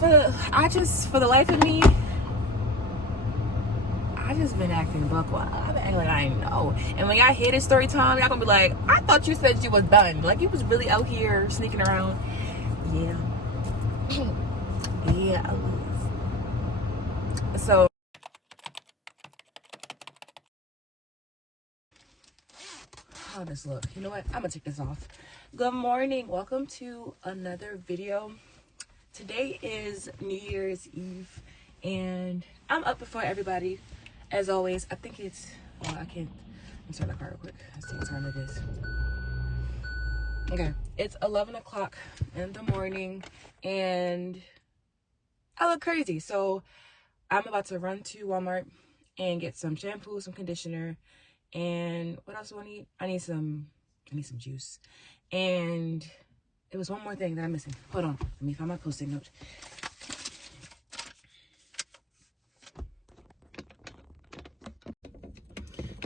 For the life of me, I just been acting buck wild. I've been acting like I ain't know. And when y'all hear this story time, y'all gonna be like, I thought you said you was done. Like, you was really out here sneaking around. Yeah. Yeah, I was. So, how does this look? You know what? I'm gonna take this off. Good morning. Welcome to another video. Today is New Year's Eve, and I'm up before everybody. As always, I think it's, oh, I can't, let me turn the car real quick. Let's see what time it is. Okay, it's 11 o'clock in the morning, and I look crazy. So I'm about to run to Walmart and get some shampoo, some conditioner, and what else do I need? I need some juice. And there was one more thing that I'm missing. Hold on, let me find my Post-it note.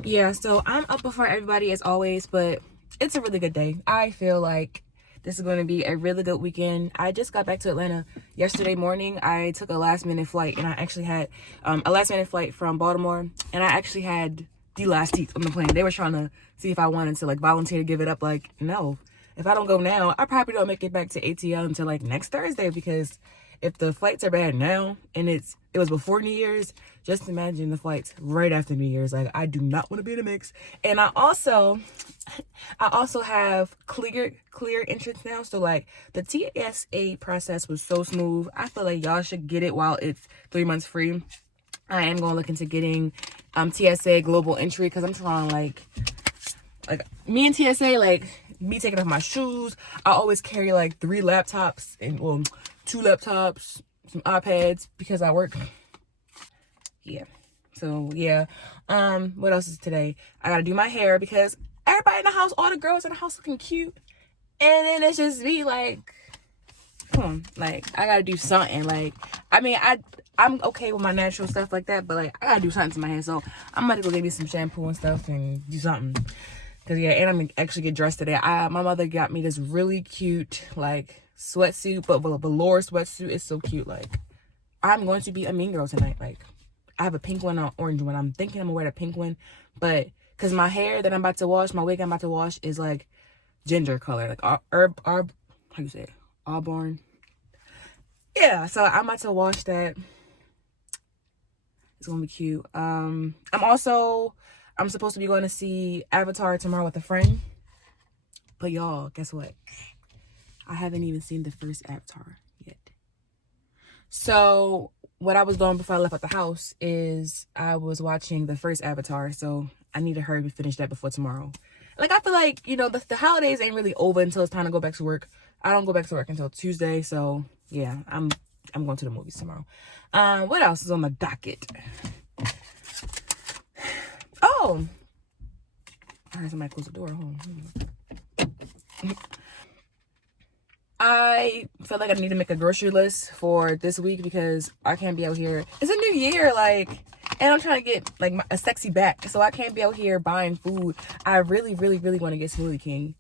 Yeah, so I'm up before everybody as always, but it's a really good day. I feel like this is going to be a really good weekend. I just got back to Atlanta yesterday morning. I took a last minute flight, and I actually had a last minute flight from Baltimore, and I actually had the last seats on the plane. They were trying to see if I wanted to like volunteer to give it up. Like, no, if I don't go now, I probably don't make it back to ATL until like next Thursday, because if the flights are bad now and it was before New Year's, just imagine the flights right after New Year's. Like, I do not want to be in the mix. And I also have clear entrance now. So like the TSA process was so smooth. I feel like y'all should get it while it's 3 months free. I am going to look into getting TSA global entry, because I'm trying like me and TSA, like me taking off my shoes. I always carry like 3 laptops and 2 laptops, some iPads, because I work. Yeah. So yeah. What else is today? I gotta do my hair because everybody in the house, all the girls in the house looking cute. And then it's just me like, come on, like I gotta do something. Like, I mean, I'm okay with my natural stuff like that, but like I gotta do something to my hair. So I'm about to go get me some shampoo and stuff and do something. Cause yeah, and I'm gonna actually get dressed today. My mother got me this really cute like sweatsuit, but a velour sweatsuit. It's so cute. Like, I'm going to be a mean girl tonight. Like, I have a pink one and an orange one. I'm thinking I'm gonna wear the pink one, but cause my hair that I'm about to wash, my wig I'm about to wash is like ginger color, like how you say it? Auburn. Yeah, so I'm about to wash that. It's gonna be cute. I'm supposed to be going to see Avatar tomorrow with a friend. But y'all, guess what? I haven't even seen the first Avatar yet. So what I was doing before I left out the house is I was watching the first Avatar. So I need to hurry and finish that before tomorrow. Like, I feel like, you know, the holidays ain't really over until it's time to go back to work. I don't go back to work until Tuesday. So yeah, I'm going to the movies tomorrow. What else is on the docket? Oh, I heard somebody close the door. Hold on. I feel like I need to make a grocery list for this week because I can't be out here. It's a new year, like, and I'm trying to get like a sexy back, so I can't be out here buying food. I really want to get Smoothie King,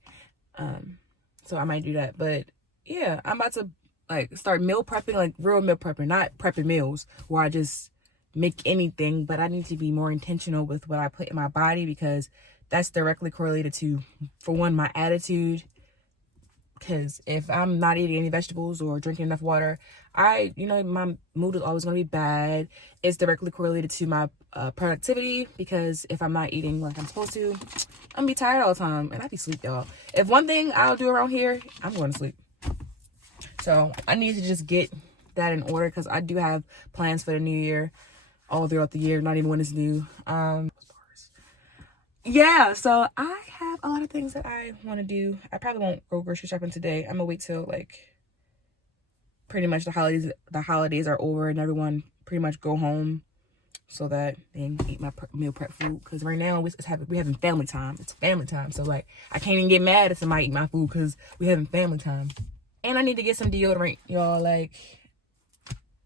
so I might do that. But yeah, I'm about to like start meal prepping, like real meal prepping, not prepping meals where I just make anything. But I need to be more intentional with what I put in my body, because that's directly correlated to, for one, my attitude. Because if I'm not eating any vegetables or drinking enough water, my mood is always going to be bad. It's directly correlated to my productivity, because if I'm not eating like I'm supposed to, I'm going to be tired all the time. And I be sleep, y'all. If one thing I'll do around here, I'm going to sleep. So I need to just get that in order, because I do have plans for the new year all throughout the year, not even when it's new. Yeah, so I have a lot of things that I want to do. I probably won't go grocery shopping today. I'm gonna wait till like pretty much the holidays are over and everyone pretty much go home, so that they can eat my meal prep food. Because right now we having family time. It's family time, so like I can't even get mad if somebody eat my food because we having family time. And I need to get some deodorant, y'all. Like,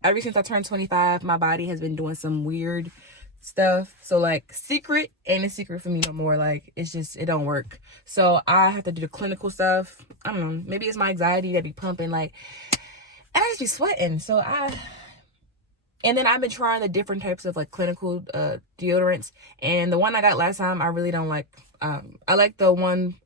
ever since I turned 25, my body has been doing some weird stuff. So like, secret ain't a secret for me no more. Like, it's just, it don't work. So I have to do the clinical stuff. I don't know, maybe it's my anxiety that be pumping. Like, I just be sweating. And then I've been trying the different types of like clinical deodorants, and the one I got last time I really don't like. I like the one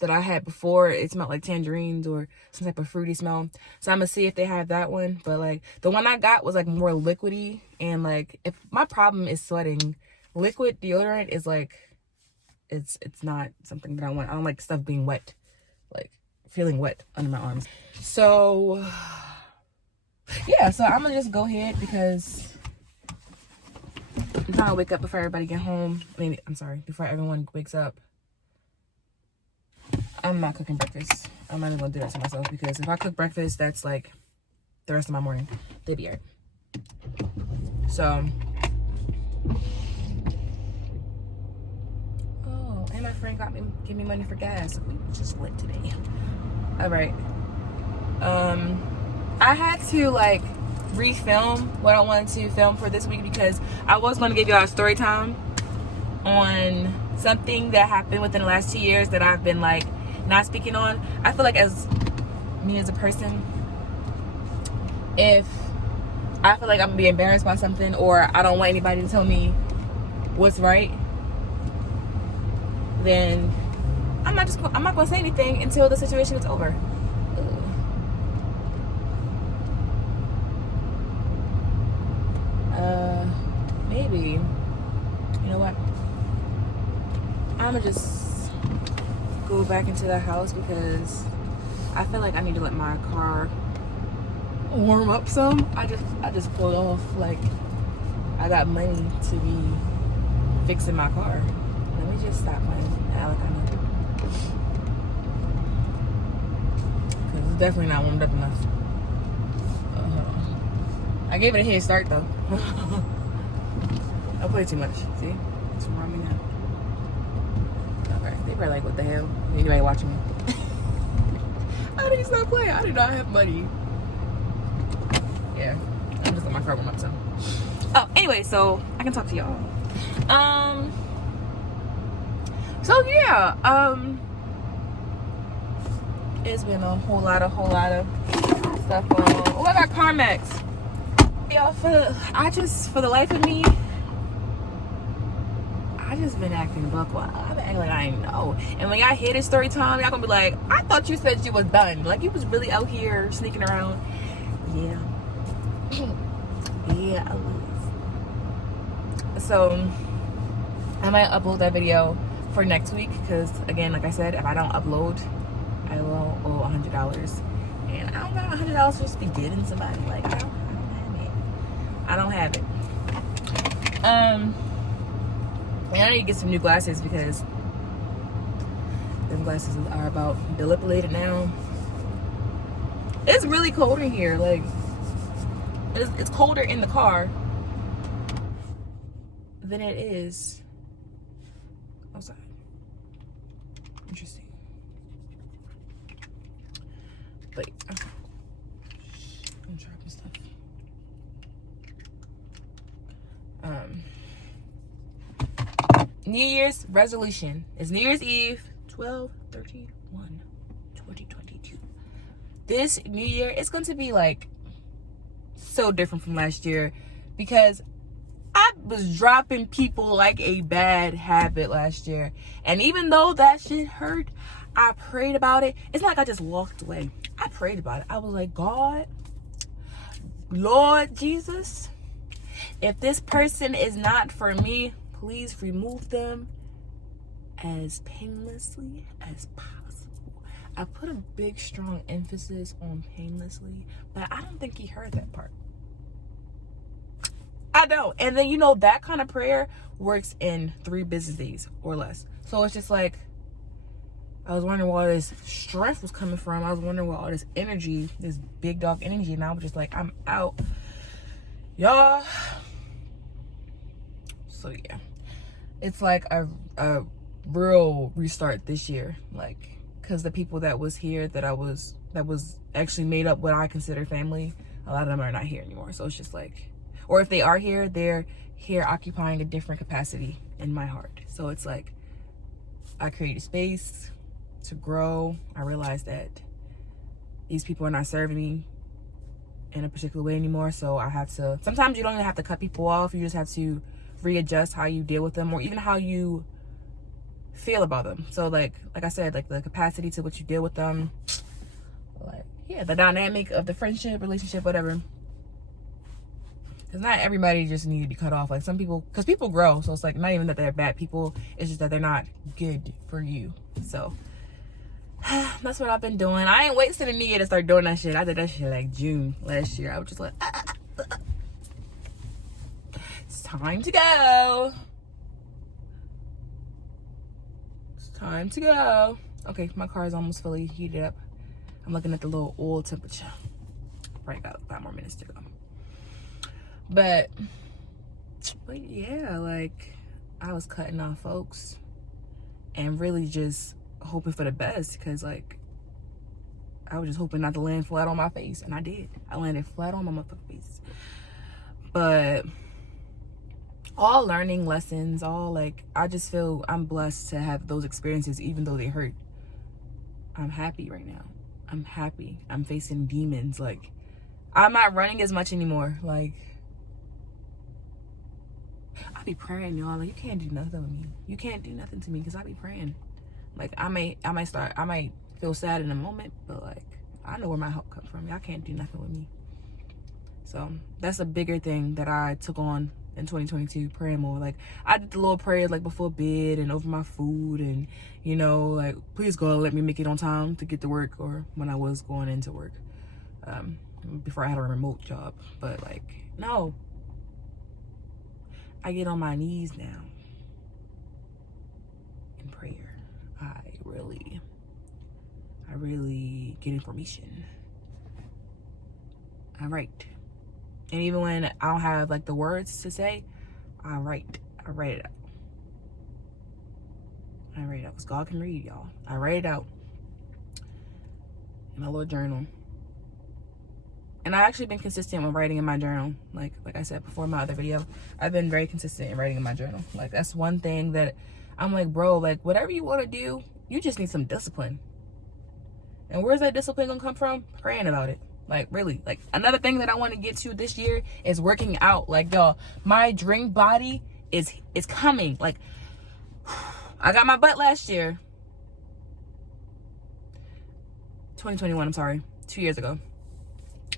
that I had before. It smelled like tangerines or some type of fruity smell, so I'm gonna see if they have that one. But like the one I got was like more liquidy, and like if my problem is sweating, liquid deodorant is like it's not something that I want. I don't like stuff being wet, like feeling wet under my arms. So yeah, so I'm gonna just go ahead because I'm trying to wake up before everybody get home. Before everyone wakes up. I'm not cooking breakfast. I'm not even gonna do that to myself, because if I cook breakfast, that's like the rest of my morning. They'd be alright. So, oh, and my friend give me money for gas. We just lit today. All right. I had to like refilm what I wanted to film for this week, because I was going to give y'all a story time on something that happened within the last 2 years that I've been like not speaking on. I feel like as me as a person, if I feel like I'm gonna be embarrassed by something, or I don't want anybody to tell me what's right, then I'm not gonna say anything until the situation is over. Maybe, you know what? I'm gonna just go back into the house, because I feel like I need to let my car warm up some. I just pulled off, like I got money to be fixing my car. Let me just stop playing Alec. I know, because it's definitely not warmed up enough. I gave it a head start though. I played too much. See, it's warming up. Okay, they probably like, what the hell? Anybody watching me? I didn't stop playing. I do not have money. Yeah, I'm just let my car warm up some. Oh, anyway, so I can talk to y'all. So yeah, it's been a whole lot of stuff going on. Oh, I got CarMax. Y'all, for the life of me, I just been acting buck wild. I've been acting like I ain't know. And when y'all hear this story time, y'all gonna be like, I thought you said you was done. Like, you was really out here sneaking around. Yeah. Yeah, I was. So, I might upload that video for next week, because, again, like I said, if I don't upload, I will owe $100. And I don't got $100 to just be giving somebody. Like, I don't have it. And I need to get some new glasses, because them glasses are about dilapidated now. It's really cold in here. Like, it's colder in the car than it is outside. Interesting. But okay. I'm dropping stuff. New Year's resolution is New Year's Eve, 12/31/2022. This New Year is going to be like so different from last year, because I was dropping people like a bad habit last year. And even though that shit hurt, I prayed about it. It's not like I just walked away. I prayed about it. I was like, God, Lord Jesus, if this person is not for me, please remove them as painlessly as possible. I put a big, strong emphasis on painlessly, but I don't think he heard that part. I don't. And then, you know, that kind of prayer works in 3 business days or less. So it's just like, I was wondering where all this strength was coming from. I was wondering where all this energy, this big dog energy, and I was just like, I'm out. Y'all. So yeah. It's like a real restart this year. Like, because the people that was here that was actually made up what I consider family, a lot of them are not here anymore. So it's just like, or if they are here, they're here occupying a different capacity in my heart. So it's like, I created space to grow. I realized that these people are not serving me in a particular way anymore. So I have to, sometimes you don't even have to cut people off. You just have to readjust how you deal with them, or even how you feel about them. So like I said, like the capacity to which you deal with them, like, yeah, the dynamic of the friendship, relationship, whatever. Because not everybody just need to be cut off. Like some people, because people grow. So it's like not even that they're bad people. It's just that they're not good for you. So that's what I've been doing. I ain't wasting a year to start doing that shit. I did that shit like June last year. I was just like, it's time to go. It's time to go. Okay, my car is almost fully heated up. I'm looking at the little oil temperature. Probably got 5 more minutes to go. But yeah, like I was cutting off folks and really just hoping for the best, because like I was just hoping not to land flat on my face, and I did. I landed flat on my motherfucking face. But all learning lessons, all like, I just feel I'm blessed to have those experiences, even though they hurt. I'm happy right now. I'm happy. I'm facing demons. Like I'm not running as much anymore. Like I be praying, y'all. Like, you can't do nothing with me. You can't do nothing to me, because I be praying. Like I might feel sad in a moment, but like I know where my help comes from. Y'all can't do nothing with me. So that's a bigger thing that I took on in 2022, praying more. Like I did the little prayers like before bed and over my food, and you know, like please God let me make it on time to get to work, or when I was going into work, before I had a remote job. But like no, I get on my knees now in prayer. I really get information. I write. And even when I don't have like the words to say, I write it out. I write it out, because God can read, y'all. I write it out in my little journal. And I've actually been consistent with writing in my journal. Like I said before in my other video, I've been very consistent in writing in my journal. Like that's one thing that I'm like, bro, like whatever you want to do, you just need some discipline. And where's that discipline gonna come from? Praying about it. Like really, like another thing that I want to get to this year is working out. Like y'all, my dream body is coming. Like I got my butt last year, 2021, I'm sorry, 2 years ago.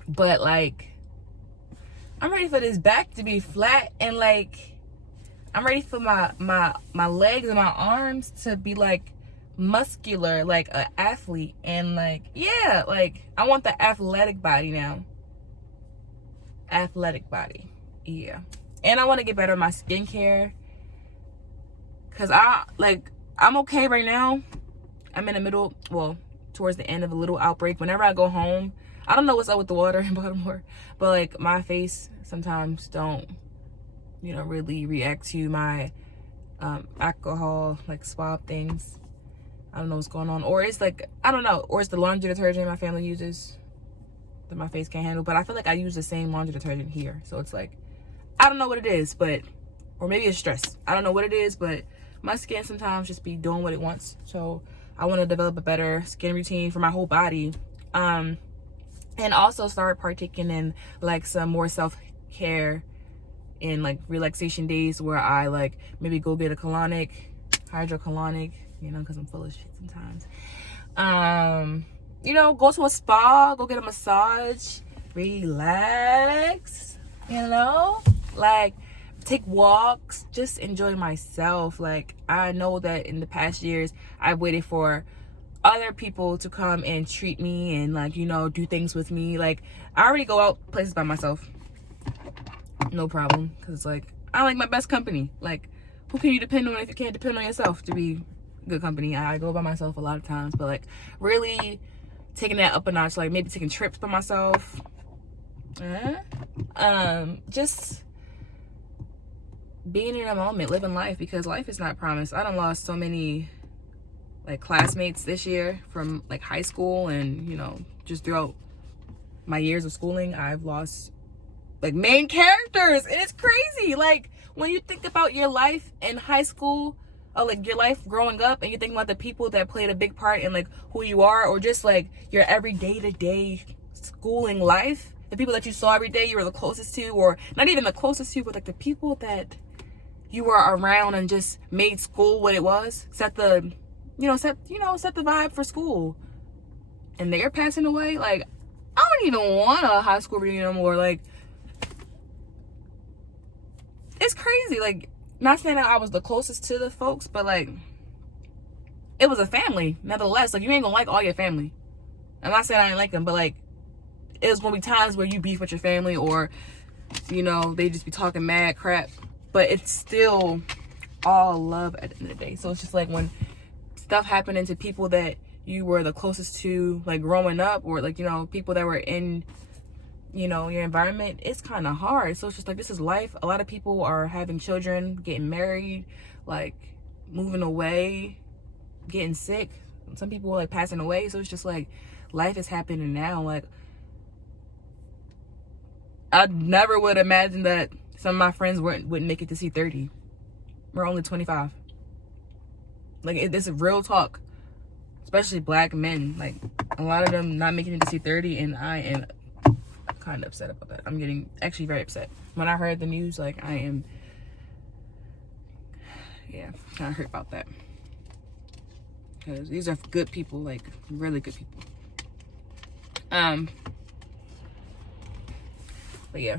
But like I'm ready for this back to be flat, and like I'm ready for my legs and my arms to be like muscular, like an athlete. And like, yeah, like I want the athletic body now. Athletic body, yeah. And I want to get better at my skincare, because I'm okay right now. I'm in the middle, well, towards the end of a little outbreak. Whenever I go home, I don't know what's up with the water in Baltimore, but like my face sometimes don't, you know, really react to my alcohol like swab things. I don't know what's going on, or it's like, I don't know, or it's the laundry detergent my family uses that my face can't handle. But I feel like I use the same laundry detergent here, so it's like, I don't know what it is, but, or maybe it's stress. I don't know what it is, but my skin sometimes just be doing what it wants. So I want to develop a better skin routine for my whole body, and also start partaking in like some more self-care and like relaxation days, where I like maybe go get a colonic, hydrocolonic, you know, because I'm full of shit sometimes. You know, go to a spa, go get a massage, relax, you know, like take walks, just enjoy myself. Like I know that in the past years I waited for other people to come and treat me and like, you know, do things with me. Like I already go out places by myself, no problem, because like I like my best company. Like who can you depend on if you can't depend on yourself to be good company? I go by myself a lot of times, but like really taking that up a notch, like maybe taking trips by myself, just being in a moment, living life, because life is not promised. I done lost so many like classmates this year from like high school, and you know, just throughout my years of schooling, I've lost like main characters, and it's crazy. Like when you think about your life in high school, or like your life growing up, and you think about the people that played a big part in like who you are, or just like your every day-to-day schooling life, the people that you saw every day, you were the closest to, or not even the closest to, but like the people that you were around and just made school what it was, set the vibe for school. And they're passing away. Like, I don't even want a high school reunion anymore. Like, it's crazy. Like, not saying that I was the closest to the folks, but like, it was a family nevertheless. Like, you ain't gonna like all your family. I'm not saying I didn't like them, but like, it was gonna be times where you beef with your family, or they just be talking mad crap, but it's still all love at the end of the day. So it's just like, when stuff happening to people that you were the closest to, like growing up, or like people that were in your environment, it's kind of hard. So it's just like, this is life. A lot of people are having children, getting married, like moving away, getting sick. Some people are like passing away. So it's just like, life is happening now. Like, I never would imagine that some of my friends wouldn't make it to see 30. We're only 25. Like, this is real talk. Especially black men. Like, a lot of them not making it to see 30, and I am kind of upset about that. I'm getting actually very upset. When I heard the news, like, I am, kind of hurt about that. Because these are good people, like, really good people. But yeah.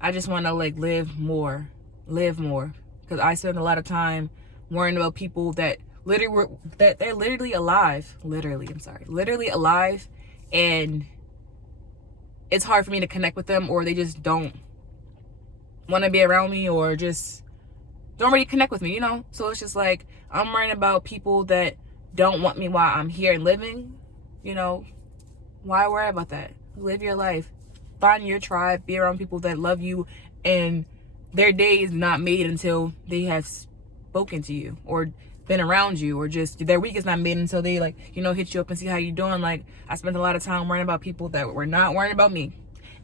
I just want to, like, live more. Because I spend a lot of time worrying about people that they're literally alive. Literally alive. And it's hard for me to connect with them, or they just don't want to be around me, or just don't really connect with me, So it's just like, I'm worrying about people that don't want me while I'm here and living, Why worry about that? Live your life. Find your tribe. Be around people that love you, and their day is not made until they have spoken to you, or been around you, or just their week is not made until they hit you up and see how you doing. Like, I spent a lot of time worrying about people that were not worrying about me,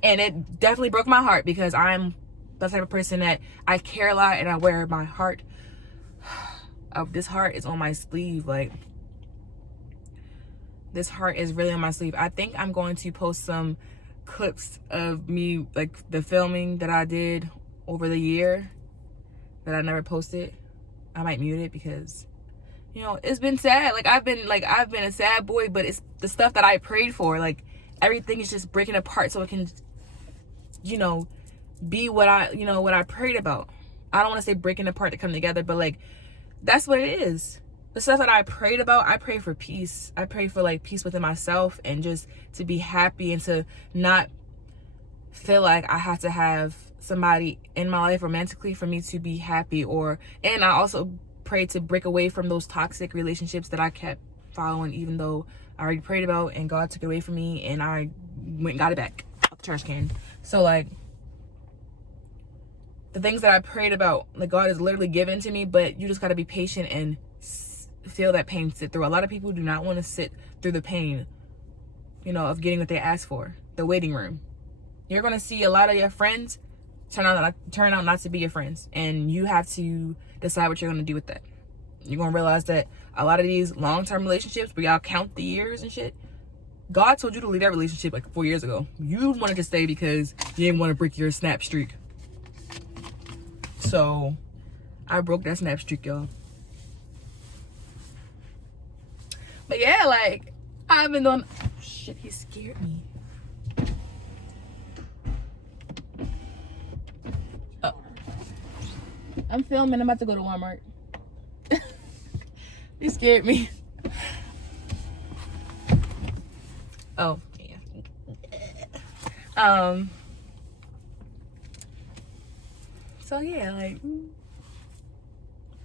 and it definitely broke my heart, because I'm the type of person that I care a lot, and I wear my heart. This heart is on my sleeve. Like, this heart is really on my sleeve. I think I'm going to post some clips of me, like the filming that I did over the year that I never posted. I might mute it because it's been sad. Like, I've been a sad boy, but it's the stuff that I prayed for. Like, everything is just breaking apart so it can be what I prayed about. I don't want to say breaking apart to come together, but like, that's what it is. The stuff that I prayed about, I pray for peace. I pray for like peace within myself, and just to be happy, and to not feel like I have to have somebody in my life romantically for me to be happy. And I also pray to break away from those toxic relationships that I kept following, even though I already prayed about, and God took it away from me, and I went and got it back out the trash can. So like, the things that I prayed about, like, God has literally given to me, but you just got to be patient and feel that pain, sit through. A lot of people do not want to sit through the pain, of getting what they asked for, the waiting room. You're going to see a lot of your friends turn out not to be your friends, and you have to decide what you're going to do with that. You're going to realize that a lot of these long-term relationships where y'all count the years and shit, God told you to leave that relationship like 4 years ago. You wanted to stay because you didn't want to break your snap streak. So I broke that snap streak, y'all. But yeah, like, I've been doing... Shit, he scared me. Oh. I'm filming. I'm about to go to Walmart. He scared me. Oh, yeah. So yeah, like,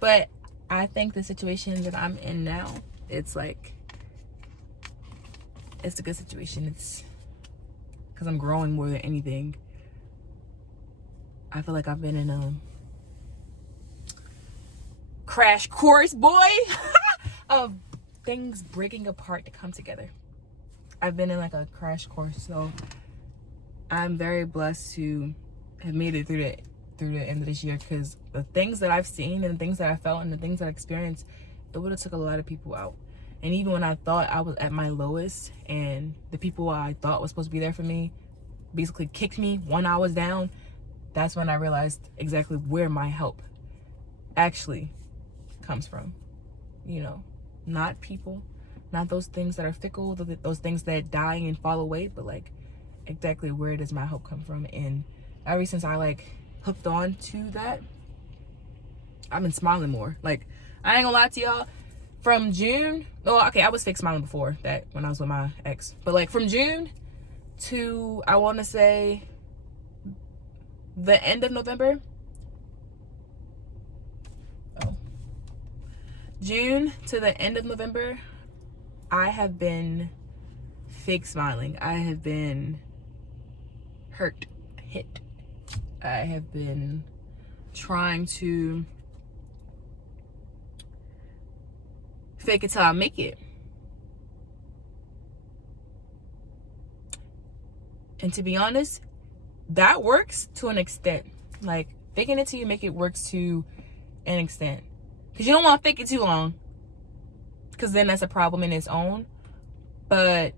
but I think the situation that I'm in now, it's like, it's a good situation. It's because I'm growing more than anything. I feel like I've been in a crash course, boy, of things breaking apart to come together. I've been in like a crash course, so I'm very blessed to have made it through the end of this year, because the things that I've seen, and the things that I felt, and the things that I experienced, it would have took a lot of people out. And even when I thought I was at my lowest and the people I thought was supposed to be there for me basically kicked me when I was down, that's when I realized exactly where my help actually comes from. You know, not people, not those things that are fickle, those things that die and fall away, but like exactly where does my help come from? And ever since I like hooked on to that, I've been smiling more. Like, I ain't gonna lie to y'all, from June, oh, okay, I was fake smiling before that when I was with my ex, but like from June to, I want to say, the end of November, June to the end of November, I have been fake smiling. I have been hurt, hit. I have been trying to fake it till I make it. And to be honest, that works to an extent. Like, faking it till you make it works to an extent. Because you don't want to fake it too long. Because then that's a problem in its own. But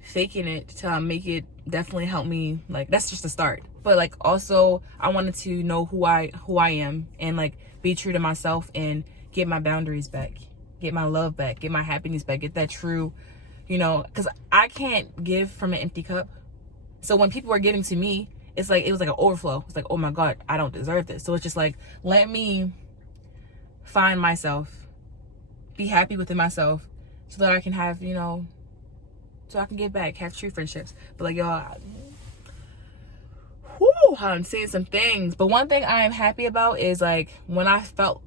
faking it till I make it definitely helped me. Like, that's just the start. But like, also, I wanted to know who I am. And like, be true to myself and get my boundaries back, get my love back, get my happiness back, get that true, you know, because I can't give from an empty cup. So when people are giving to me, it's like, it was like an overflow. It's like, oh my God, I don't deserve this. So it's just like, let me find myself, be happy within myself, so that I can have, you know, so I can give back, have true friendships. But like, y'all, I'm seeing some things. But one thing I am happy about is like, when I felt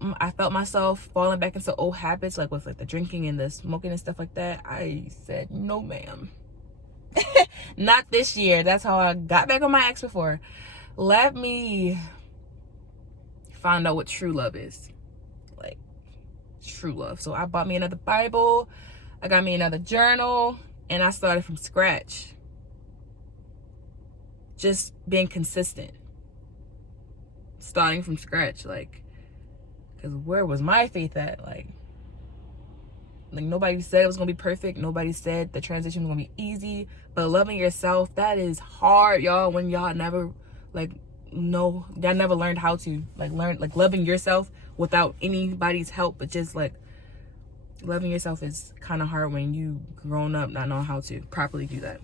myself falling back into old habits, like with like the drinking and the smoking and stuff like that, I said, no ma'am. Not this year. That's how I got back on my ex before. Let me find out what true love is. Like, true love. So I bought me another Bible, I got me another journal, and I started from scratch. Just being consistent, starting from scratch, like, because where was my faith at? Like nobody said it was gonna be perfect. Nobody said the transition was gonna be easy. But loving yourself, that is hard, y'all. When y'all never y'all never learned how to learn loving yourself without anybody's help. But just like loving yourself is kind of hard when you grown up not knowing how to properly do that.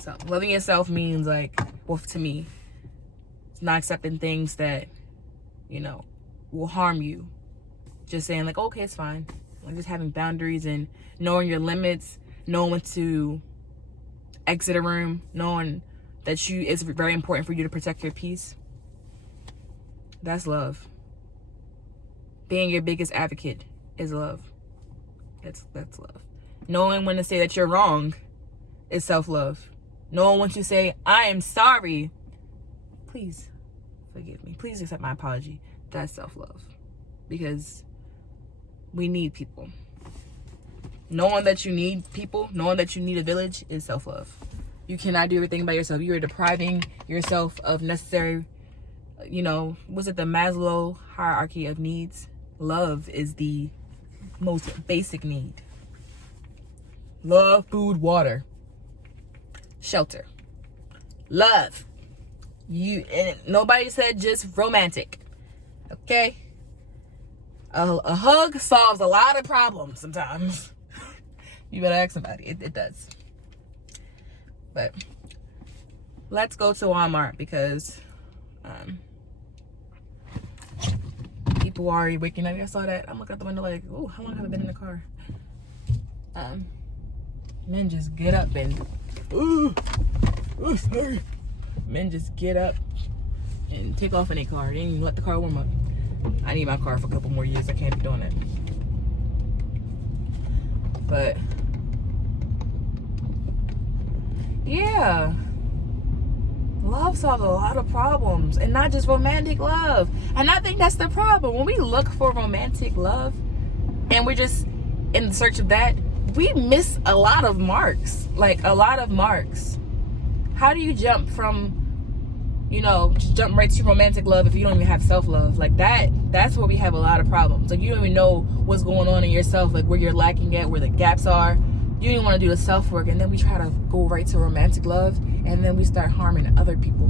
So loving yourself means like, well, to me, it's not accepting things that, you know, will harm you. Just saying like, okay, it's fine. Like, just having boundaries and knowing your limits, knowing when to exit a room, knowing that it's very important for you to protect your peace. That's love. Being your biggest advocate is love. That's love. Knowing when to say that you're wrong is self-love. Knowing when to say, I am sorry, please forgive me, please accept my apology, that's self-love. Because we need people. Knowing that you need people, knowing that you need a village is self-love. You cannot do everything by yourself. You are depriving yourself of necessary, you know, was it the Maslow hierarchy of needs? Love is the most basic need. Love, food, water, shelter, love. And nobody said just romantic, okay? A hug solves a lot of problems sometimes. You better ask somebody. It does. But let's go to Walmart because people are already waking up. I saw that. I'm looking out the window like, ooh, how long have I been in the car? Men just get up and sorry. Men just get up and take off in a car. They didn't even let the car warm up. I need my car for a couple more years. I can't be doing it. But yeah, love solves a lot of problems, and not just romantic love. And I think that's the problem. When we look for romantic love and we're just in search of that, we miss a lot of marks. Like, a lot of marks. How do you jump from, you know, just jump right to romantic love if you don't even have self-love. Like that's where we have a lot of problems. Like, you don't even know what's going on in yourself, like where you're lacking at, where the gaps are. You don't even want to do the self-work, and then we try to go right to romantic love, and then we start harming other people.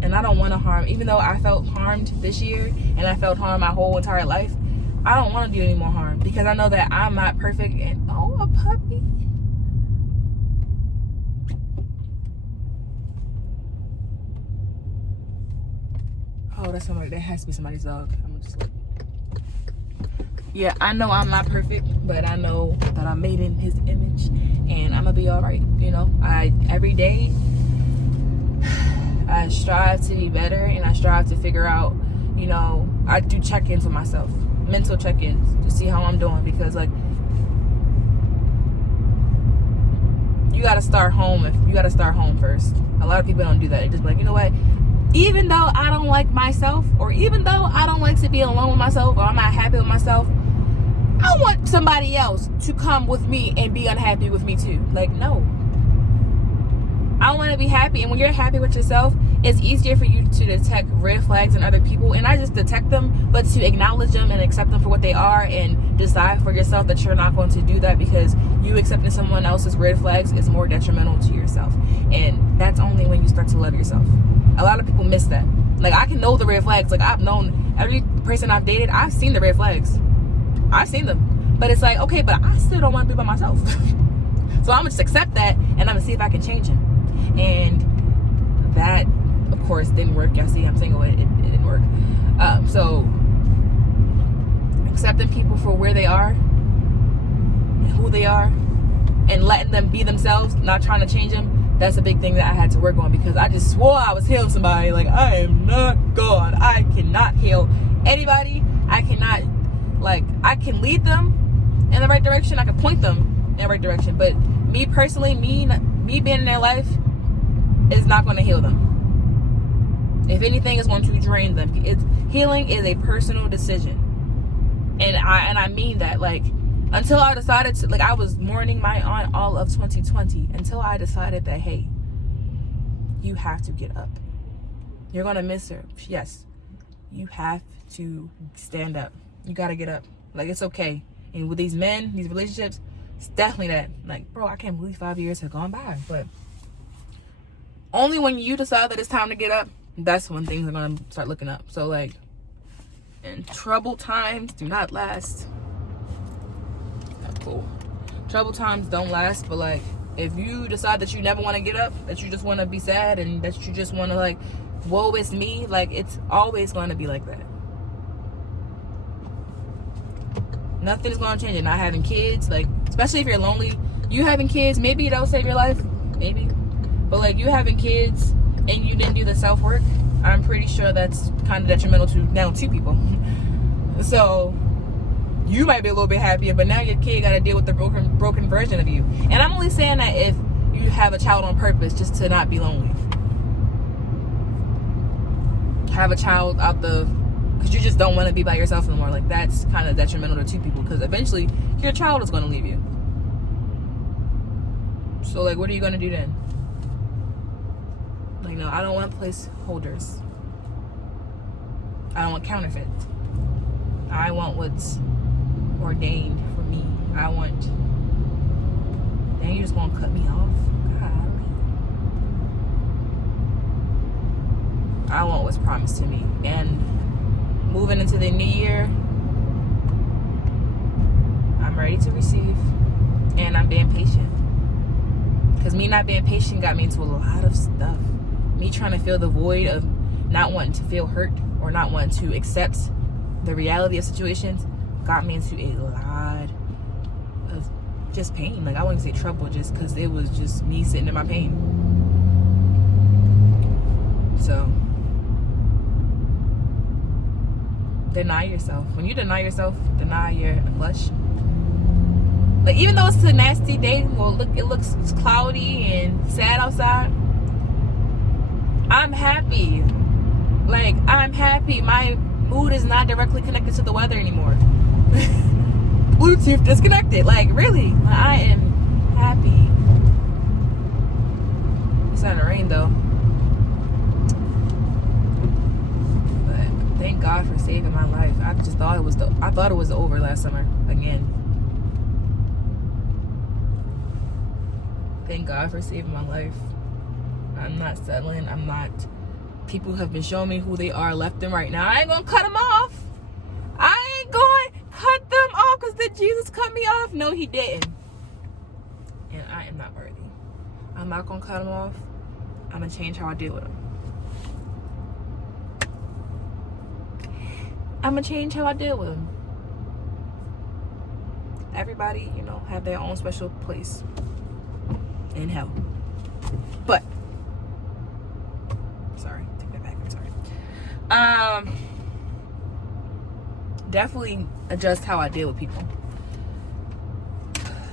And I don't want to harm, even though I felt harmed this year and I felt harmed my whole entire life. I don't want to do any more harm, because I know that I'm not perfect. And oh, a puppy. Oh, that's somebody. That has to be somebody's dog. I'm gonna just look. Yeah, I know I'm not perfect, but I know that I'm made in His image, and I'm gonna be all right. You know, every day I strive to be better, and I strive to figure out. You know, I do check-ins with myself, mental check-ins, to see how I'm doing, because like, you gotta start home. You gotta start home first. A lot of people don't do that. They just be like, you know what? Even though I don't like myself, or even though I don't like to be alone with myself, or I'm not happy with myself, I want somebody else to come with me and be unhappy with me too. Like, no. I want to be happy. And when you're happy with yourself, it's easier for you to detect red flags in other people. And not just detect them, but to acknowledge them and accept them for what they are, and decide for yourself that you're not going to do that, because you accepting someone else's red flags is more detrimental to yourself. And that's only when you start to love yourself. A lot of people miss that. Like, I can know the red flags. Like, I've known every person I've dated, I've seen the red flags. I've seen them. But it's like, okay, but I still don't want to be by myself. So I'm going to just accept that, and I'm going to see if I can change him. And that, of course, didn't work. Y'all see I'm single. It didn't work. So accepting people for where they are and who they are, and letting them be themselves, not trying to change them, that's a big thing that I had to work on, because I just swore I was healing somebody. Like, I am not God. I cannot heal anybody. I cannot, like, I can lead them in the right direction. I can point them in the right direction. But me personally, me being in their life is not going to heal them. If anything, it's going to drain them. Healing is a personal decision. And I mean that. Like, until I decided to, like, I was mourning my aunt all of 2020 until I decided that, hey, you have to get up. You're going to miss her. Yes. You have to stand up. You got to get up. Like, it's okay. And with these men, these relationships, it's definitely that. Like, bro, I can't believe 5 years have gone by. But only when you decide that it's time to get up, that's when things are going to start looking up. So, like, and troubled times do not last. Cool. Troubled times don't last, but like, if you decide that you never want to get up, that you just want to be sad, and that you just want to, like, woe is me, like, it's always going to be like that. Nothing's going to change it. Not having kids, like, especially if you're lonely, you having kids, maybe that'll save your life, maybe. But like, you having kids and you didn't do the self-work, I'm pretty sure that's kind of detrimental to now 2 people. So you might be a little bit happier, but now your kid got to deal with the broken version of you. And I'm only saying that if you have a child on purpose, just to not be lonely. Have a child out because you just don't want to be by yourself anymore. Like, that's kind of detrimental to 2 people, because eventually your child is going to leave you. So like, what are you going to do then? Like, no, I don't want placeholders. I don't want counterfeits. I want what's ordained for me. I want. Then you just gonna cut me off? God. I want what's promised to me. And moving into the new year, I'm ready to receive, and I'm being patient. Because me not being patient got me into a lot of stuff. Me trying to fill the void of not wanting to feel hurt, or not wanting to accept the reality of situations, got me into a lot of just pain. Like, I wouldn't say trouble, just because it was just me sitting in my pain. So deny yourself. When you deny yourself, deny your flesh. Like, even though it's a nasty day, well, look, it's cloudy and sad outside, I'm happy. Like, I'm happy. My mood is not directly connected to the weather anymore. Bluetooth disconnected. Like, really, I am happy. It's not gonna rain though. Thank God for saving my life. I just thought it was over last summer again. Thank God for saving my life. I'm not settling. I'm not. People have been showing me who they are left and right. Now I ain't gonna cut them off. I ain't going to cut them off because did Jesus cut me off? No, he didn't. And I am not worthy. I'm not gonna cut them off. I'm gonna change how I deal with them. I'm gonna change how I deal with them. Everybody, you know, have their own special place in hell. But sorry, take that back. I'm sorry. Definitely adjust how I deal with people.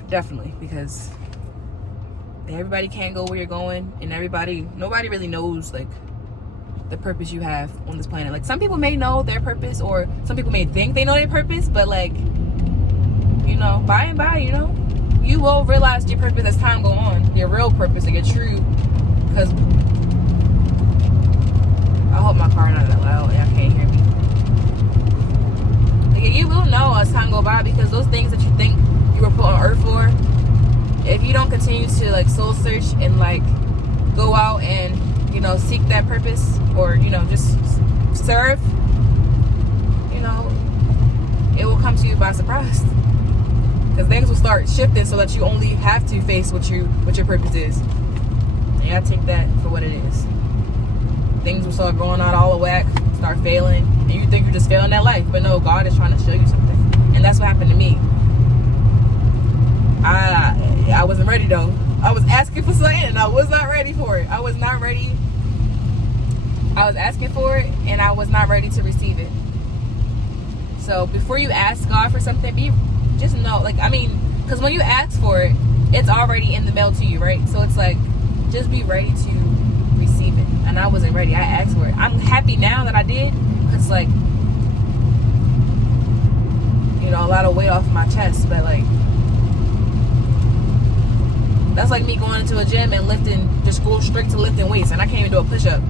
Definitely, because everybody can't go where you're going, and nobody really knows like the purpose you have on this planet. Like some people may know their purpose, or some people may think they know their purpose, but like, you know, by and by, you know, you will realize your purpose as time go on, your real purpose, to get true. Because I hope my car not that loud. Y'all can't hear me. Like, you will know as time go by, because those things that you think you were put on earth for, if you don't continue to like soul search and like go out and, you know, seek that purpose, or, you know, just serve, you know, it will come to you by surprise. Because things will start shifting so that you only have to face what your purpose is. And I take that for what it is. Things will start going out all of whack, start failing, and you think you're just failing at life. But no, God is trying to show you something. And that's what happened to me. I wasn't ready though. I was asking for something and I was not ready for it. I was not ready. I was asking for it and I was not ready to receive it. So before you ask God for something, just know, like, I mean, because when you ask for it, it's already in the mail to you, right? So it's like, just be ready to receive it. And I wasn't ready. I asked for it. I'm happy now that I did, because like, you know, a lot of weight off my chest. But like, that's like me going into a gym and lifting, just go straight to lifting weights, and I can't even do a push-up.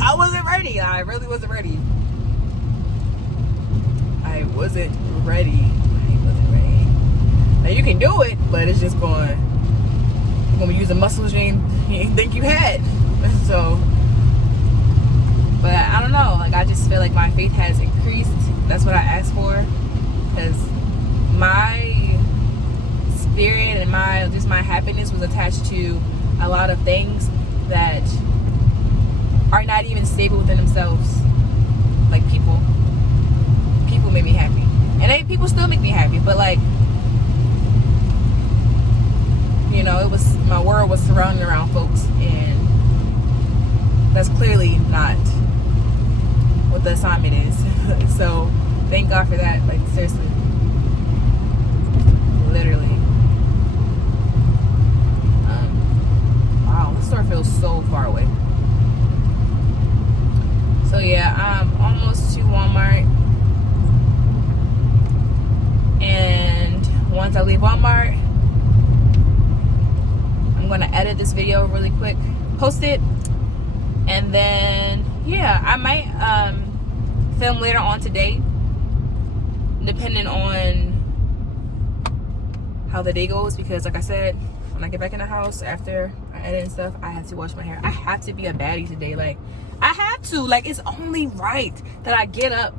I wasn't ready. I really wasn't ready. I wasn't ready. Now you can do it, but it's just you're gonna be using muscles you didn't think you had. So, but I don't know. Like, I just feel like my faith has increased. That's what I asked for, because my spirit and my happiness was attached to a lot of things that are not even stable within themselves. Like people make me happy, and people still make me happy, but like, you know, it was, my world was surrounding around folks, and that's clearly not what the assignment is. So thank God for that. Like, seriously, literally. Wow, this store feels so far away. So yeah, I'm almost to Walmart, and once I leave Walmart, I'm gonna edit this video really quick, post it, and then yeah, I might film later on today, depending on how the day goes, because like I said, when I get back in the house after I edit and stuff, I have to wash my hair. I have to be a baddie today. Like, I have to. Like, it's only right that I get up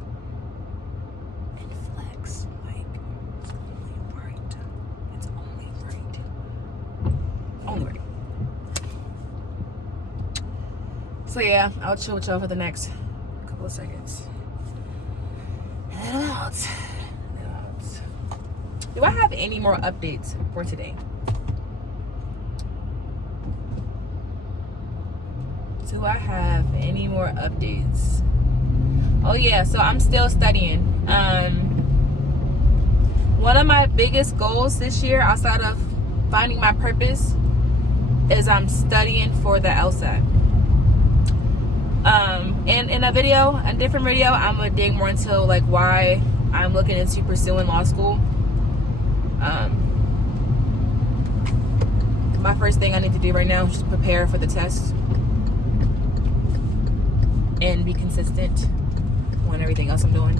and flex. Like, it's only right. It's only right. Only right. So yeah, I'll chill with y'all for the next couple of seconds. And then I'm out. Do I have any more updates for today? Do I have any more updates? Oh yeah, so I'm still studying. One of my biggest goals this year, outside of finding my purpose, is I'm studying for the LSAT. In a different video, I'm gonna dig more into like why I'm looking into pursuing law school. My first thing I need to do right now is just prepare for the test. and be consistent on everything else I'm doing.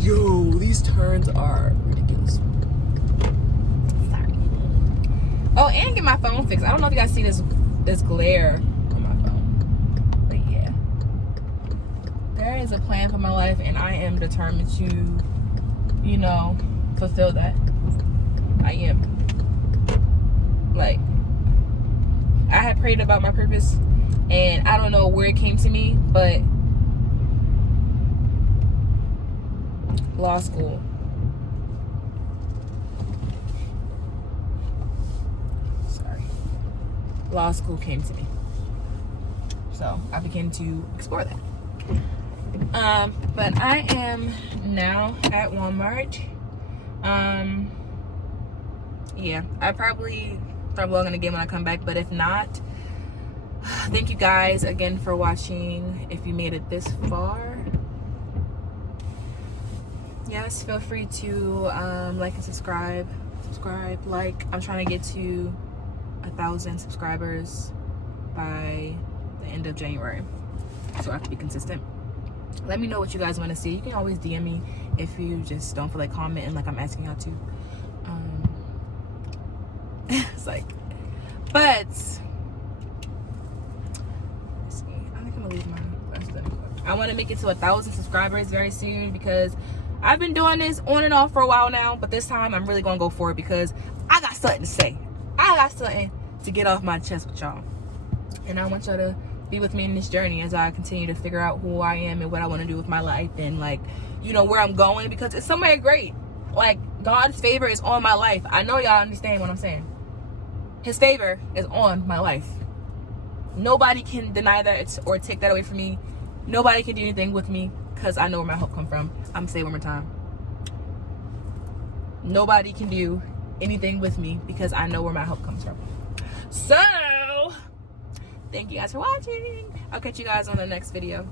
Yo, these turns are ridiculous. Sorry. Oh, and get my phone fixed. I don't know if you guys see this glare on my phone, but yeah, there is a plan for my life, and I am determined to, you know, fulfill that. I am. Like, I had prayed about my purpose, and I don't know where it came to me, but law school. Sorry. Law school came to me. So I began to explore that. But I am now at Walmart. Yeah, I probably start vlogging again when I come back, but if not, thank you guys again for watching. If you made it this far, yes, feel free to like and subscribe. Like, I'm trying to get to 1,000 subscribers by the end of January, so I have to be consistent. Let me know what you guys want to see. You can always DM me if you just don't feel like commenting like I'm asking y'all to. It's like, but let's see. I think I'm gonna leave my glasses in. I want to make it to 1,000 subscribers very soon, because I've been doing this on and off for a while now, but this time I'm really gonna go for it because I got something to say. I got something to get off my chest with y'all, and I want y'all to be with me in this journey as I continue to figure out who I am and what I want to do with my life, and, like, you know, where I'm going, because it's somewhere great. Like, God's favor is on my life. I know y'all understand what I'm saying. His favor is on my life. Nobody can deny that or take that away from me. Nobody can do anything with me, because I know where my help comes from. I'm gonna say it one more time. Nobody can do anything with me because I know where my help comes from. So, thank you guys for watching. I'll catch you guys on the next video.